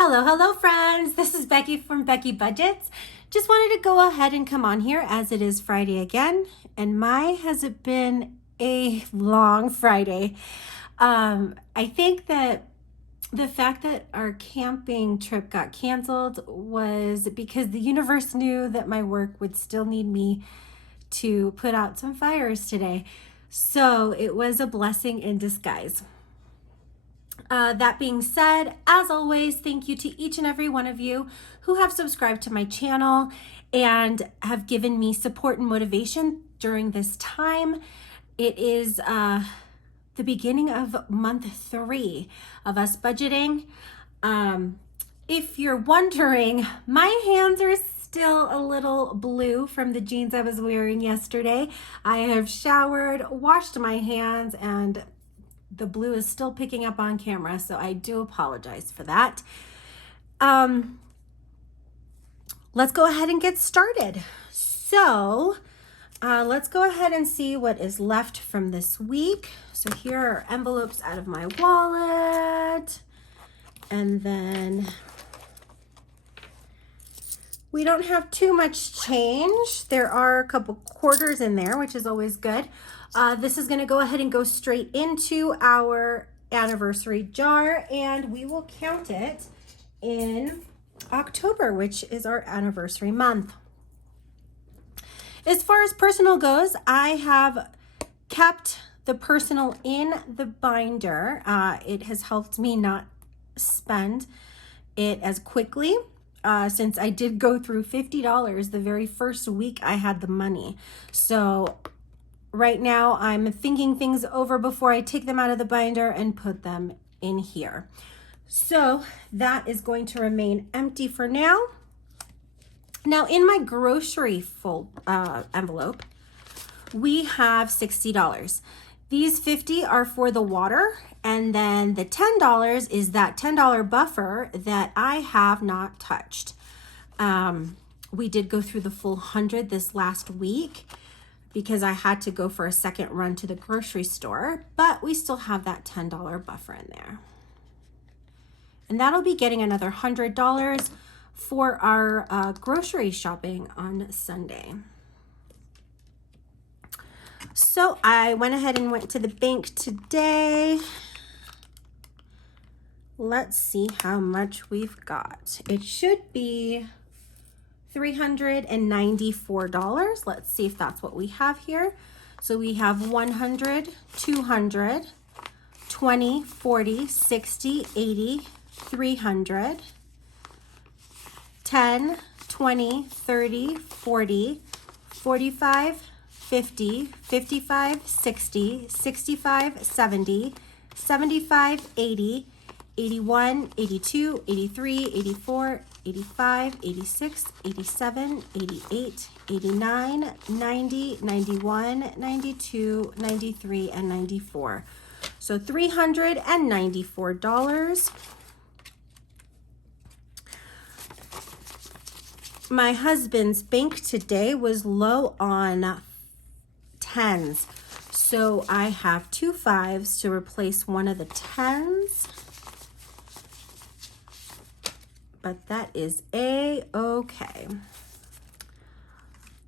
Hello friends. This is Becky from Becky Budgets. Just wanted to go ahead and come on here as it is Friday again. And has it been a long Friday. I think that the fact that our camping trip got canceled was because the universe knew that my work would still need me to put out some fires today. So it was a blessing in disguise. That being said, as always, thank you to each and every one of you who have subscribed to my channel and have given me support and motivation during this time. It is the beginning of month 3 of us budgeting. If you're wondering, my hands are still a little blue from the jeans I was wearing yesterday. I have showered, washed my hands, and the blue is still picking up on camera, so I do apologize for that. Let's go ahead and get started. So let's go ahead and see what is left from this week. So here are envelopes out of my wallet, and then we don't have too much change. There are a couple quarters in there, which is always good. This is going to go ahead and go straight into our anniversary jar, and we will count it in October, which is our anniversary month. As far as personal goes, I have kept the personal in the binder. It has helped me not spend it as quickly. Since I did go through $50 the very first week I had the money. So right now I'm thinking things over before I take them out of the binder and put them in here. So that is going to remain empty for now. Now in my grocery envelope, we have $60. These $50 are for the water, and then the $10 is that $10 buffer that I have not touched. We did go through the full 100 this last week because I had to go for a second run to the grocery store, but we still have that $10 buffer in there. And that'll be getting another $100 for our grocery shopping on Sunday. So I went ahead and went to the bank today. Let's see how much we've got. It should be $394. Let's see if that's what we have here. So we have 100, 200, 20, 40, 60, 80, 300, 10, 20, 30, 40, 45, 50, 55, 60, 65, 70, 75, 80, 81, 82, 83, 84, 85, 86, 87, 88, 89, 90, 91, 92, 93, and 94. So $394. My husband's bank today was low on 10s. So I have 2 5s to replace one of the 10s. But that is a-okay.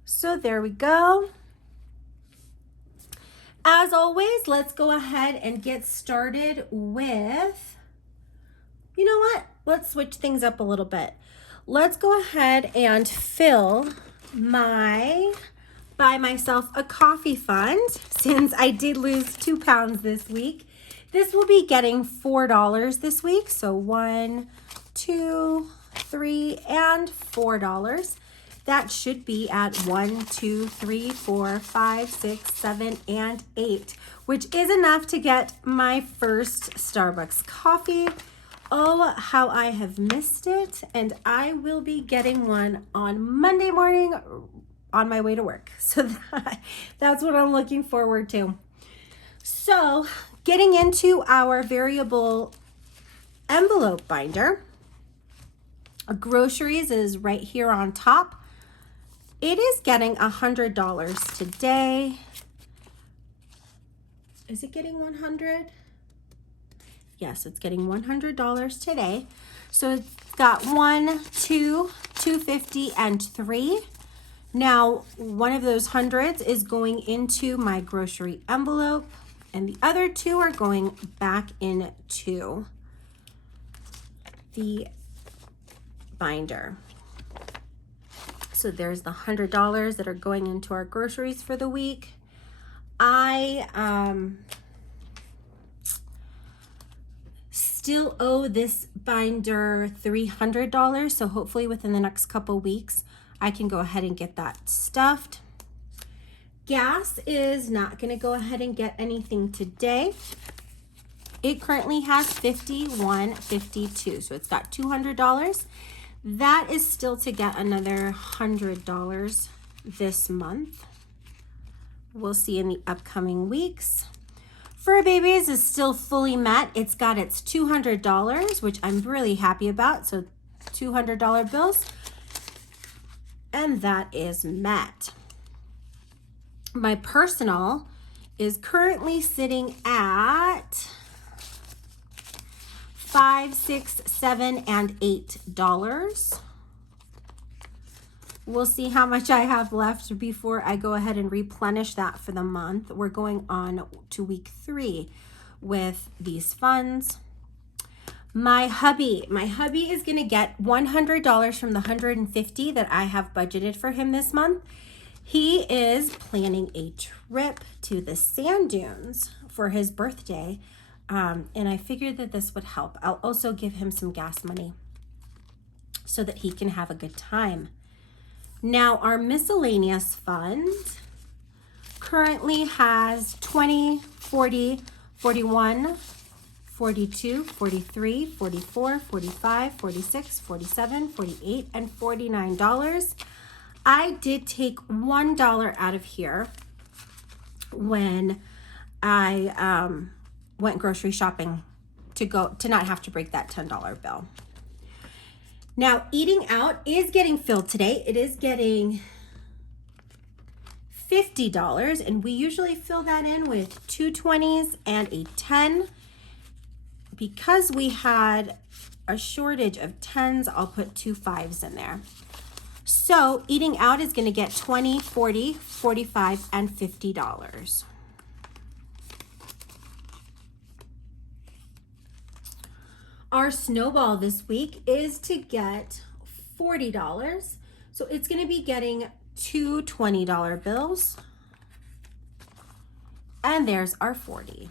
So there we go. As always, let's go ahead and get started with, you know what? Let's switch things up a little bit. Let's go ahead and buy myself a coffee fund, since I did lose 2 pounds this week. This will be getting $4 this week. So 1, 2, 3, and $4. That should be at 1, 2, 3, 4, 5, 6, 7, and 8, which is enough to get my first Starbucks coffee. Oh, how I have missed it. And I will be getting one on Monday morning on my way to work. So that's what I'm looking forward to. So getting into our variable envelope binder, groceries is right here on top. It is getting $100 today. Is it getting 100? Yes, it's getting $100 today. So it's got 1, 2, 250, and 3. Now, one of those hundreds is going into my grocery envelope, and the other 2 are going back into the binder. So there's the $100 that are going into our groceries for the week. I still owe this binder $300, so hopefully within the next couple weeks I can go ahead and get that stuffed. Gas is not going to go ahead and get anything today. It currently has $51.52, so it's got $200. That is still to get another $100 this month. We'll see in the upcoming weeks. Fur Babies is still fully met. It's got its $200, which I'm really happy about. So $200 bills, and that is met. My personal is currently sitting at $5, $6, $7, and $8. We'll see how much I have left before I go ahead and replenish that for the month. We're going on to week 3 with these funds. My hubby is going to get $100 from the $150 that I have budgeted for him this month. He is planning a trip to the sand dunes for his birthday, and I figured that this would help. I'll also give him some gas money so that he can have a good time. Now, our miscellaneous fund currently has 20, 40, 41, 42, 43, 44, 45, 46, 47, 48, and $49. I did take $1 out of here when I went grocery shopping to not have to break that $10 bill. Now, eating out is getting filled today. It is getting $50, and we usually fill that in with 2 20s and a 10. Because we had a shortage of 10s, I'll put 2 5s in there. So eating out is going to get $20, $40, $45, and $50. Our snowball this week is to get $40. So it's going to be getting 2 $20 bills. And there's our 40.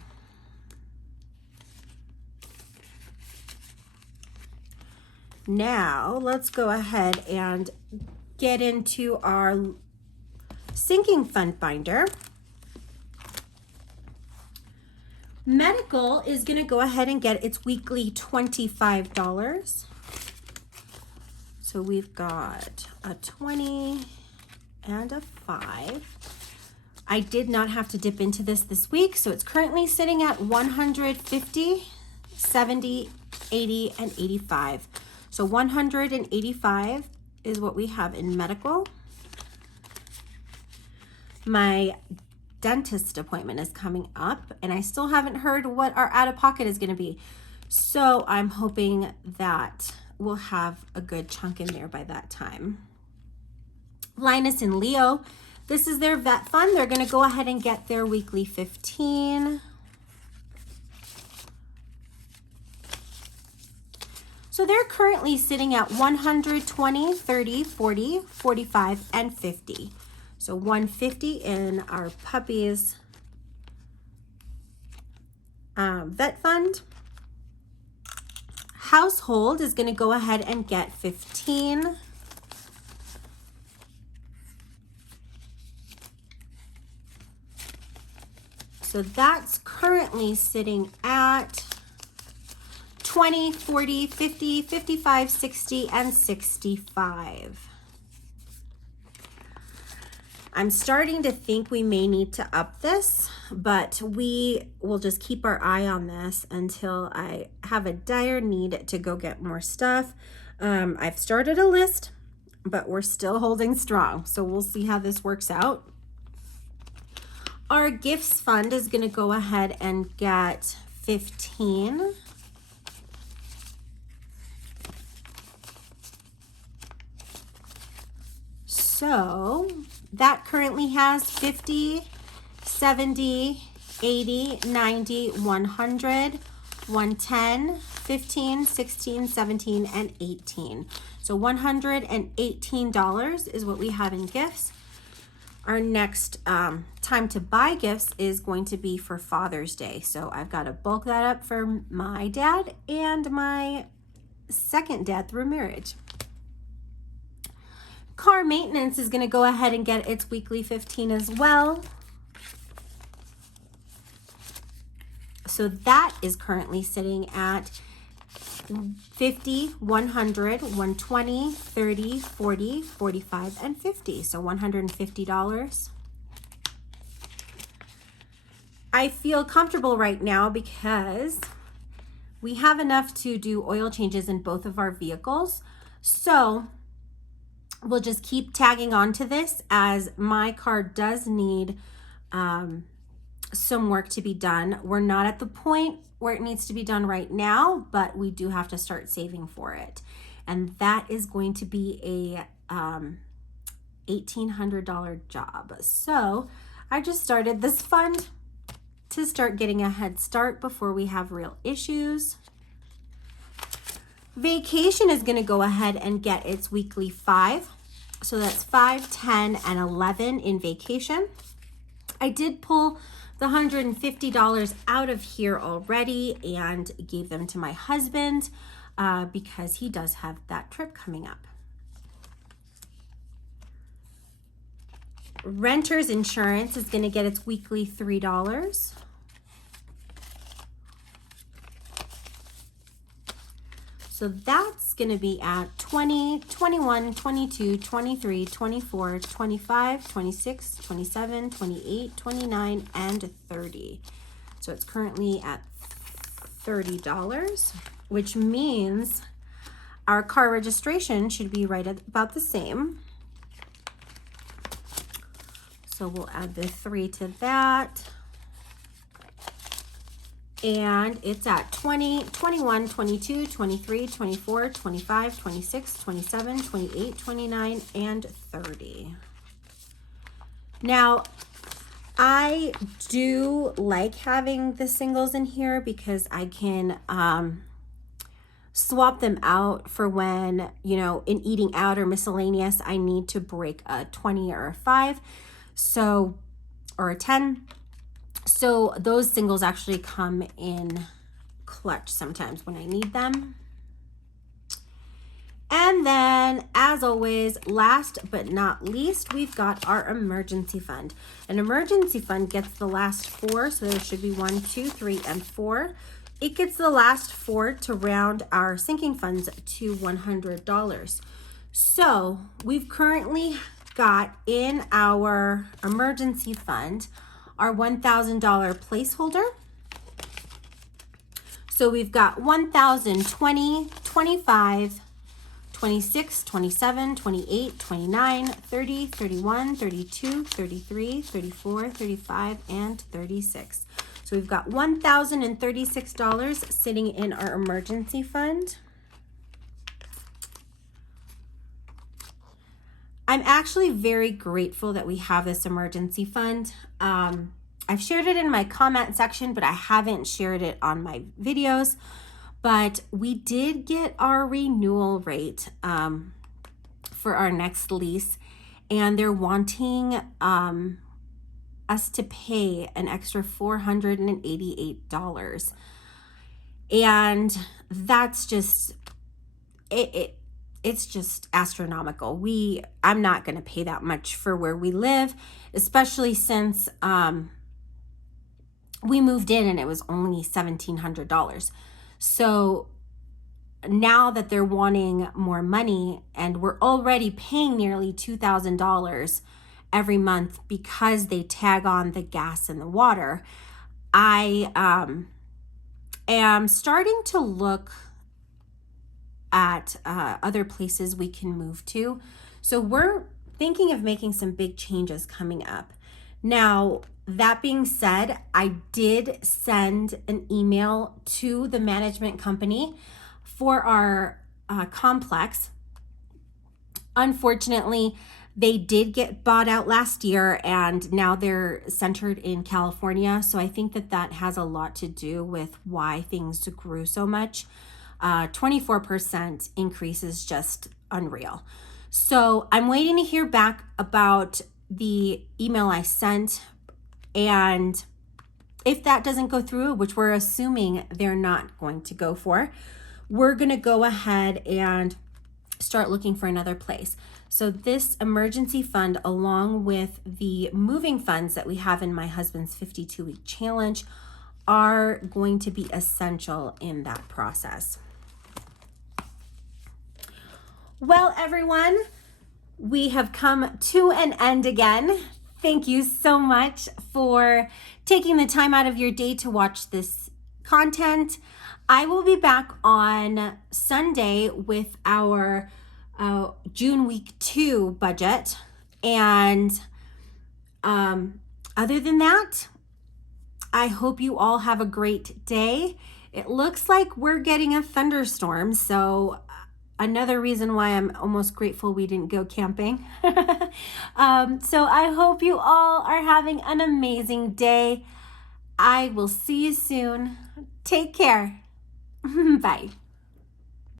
Now let's go ahead and get into our sinking fund binder. Medical is going to go ahead and get its weekly $25. So we've got a 20 and a 5. I did not have to dip into this week, so it's currently sitting at 150, 70, 80, and 85. So 185 is what we have in medical. My dentist appointment is coming up, and I still haven't heard what our out-of-pocket is going to be. So I'm hoping that we'll have a good chunk in there by that time. Linus and Leo, this is their vet fund. They're going to go ahead and get their weekly 15. So they're currently sitting at 120, 30, 40, 45, and 50. So 150 in our puppies vet fund. Household is going to go ahead and get 15. So that's currently sitting at 20, 40, 50, 55, 60, and 65. I'm starting to think we may need to up this, but we will just keep our eye on this until I have a dire need to go get more stuff. I've started a list, but we're still holding strong, so we'll see how this works out. Our gifts fund is going to go ahead and get 15. So that currently has 50, 70, 80, 90, 100, 110, 15, 16, 17, and 18. So $118 is what we have in gifts. Our next time to buy gifts is going to be for Father's Day. So I've got to bulk that up for my dad and my second dad through marriage. Car maintenance is going to go ahead and get its weekly 15 as well. So that is currently sitting at 50, 100, 120, 30, 40, 45, and 50. So $150. I feel comfortable right now because we have enough to do oil changes in both of our vehicles. So we'll just keep tagging on to this as my car does need some work to be done. We're not at the point where it needs to be done right now, but we do have to start saving for it. And that is going to be a $1,800 job. So I just started this fund to start getting a head start before we have real issues. Vacation is going to go ahead and get its weekly 5. So that's 5, 10, and 11 in vacation. I did pull the $150 out of here already and gave them to my husband because he does have that trip coming up. Renter's insurance is going to get its weekly $3. So that's going to be at 20, 21, 22, 23, 24, 25, 26, 27, 28, 29, and 30. So it's currently at $30, which means our car registration should be right at about the same. So we'll add the 3 to that. And it's at 20, 21, 22, 23, 24, 25, 26, 27, 28, 29, and 30. Now, I do like having the singles in here because I can swap them out for when, you know, in eating out or miscellaneous, I need to break a 20 or a 5, so, or a 10. So those singles actually come in clutch sometimes when I need them. And then, as always, last but not least, we've got our emergency fund. An emergency fund gets the last 4, so there should be 1, 2, 3, and 4. It gets the last 4 to round our sinking funds to $100. So we've currently got in our emergency fund our $1,000 placeholder. So we've got 1,020, 25, 26, 27, 28, 29, 30, 31, 32, 33, 34, 35, and 36. So we've got $1,036 sitting in our emergency fund. I'm actually very grateful that we have this emergency fund. I've shared it in my comment section, but I haven't shared it on my videos. But we did get our renewal rate for our next lease, and they're wanting us to pay an extra $488. And that's just, it's just astronomical. I'm not going to pay that much for where we live, especially since we moved in and it was only $1,700. So now that they're wanting more money and we're already paying nearly $2,000 every month because they tag on the gas and the water, I am starting to look at other places we can move to. So we're thinking of making some big changes coming up. Now, that being said, I did send an email to the management company for our complex. Unfortunately, They did get bought out last year and now they're centered in California. So I think that that has a lot to do with why things grew so much. 24% increase is just unreal. So I'm waiting to hear back about the email I sent, and if that doesn't go through, which we're assuming they're not going to go for, we're going to go ahead and start looking for another place. So this emergency fund, along with the moving funds that we have in my husband's 52-week challenge, are going to be essential in that process. Well, everyone, we have come to an end again. Thank you so much for taking the time out of your day to watch this content. I will be back on Sunday with our June week 2 budget. And other than that, I hope you all have a great day. It looks like we're getting a thunderstorm, so another reason why I'm almost grateful we didn't go camping. So I hope you all are having an amazing day. I will see you soon. Take care. Bye.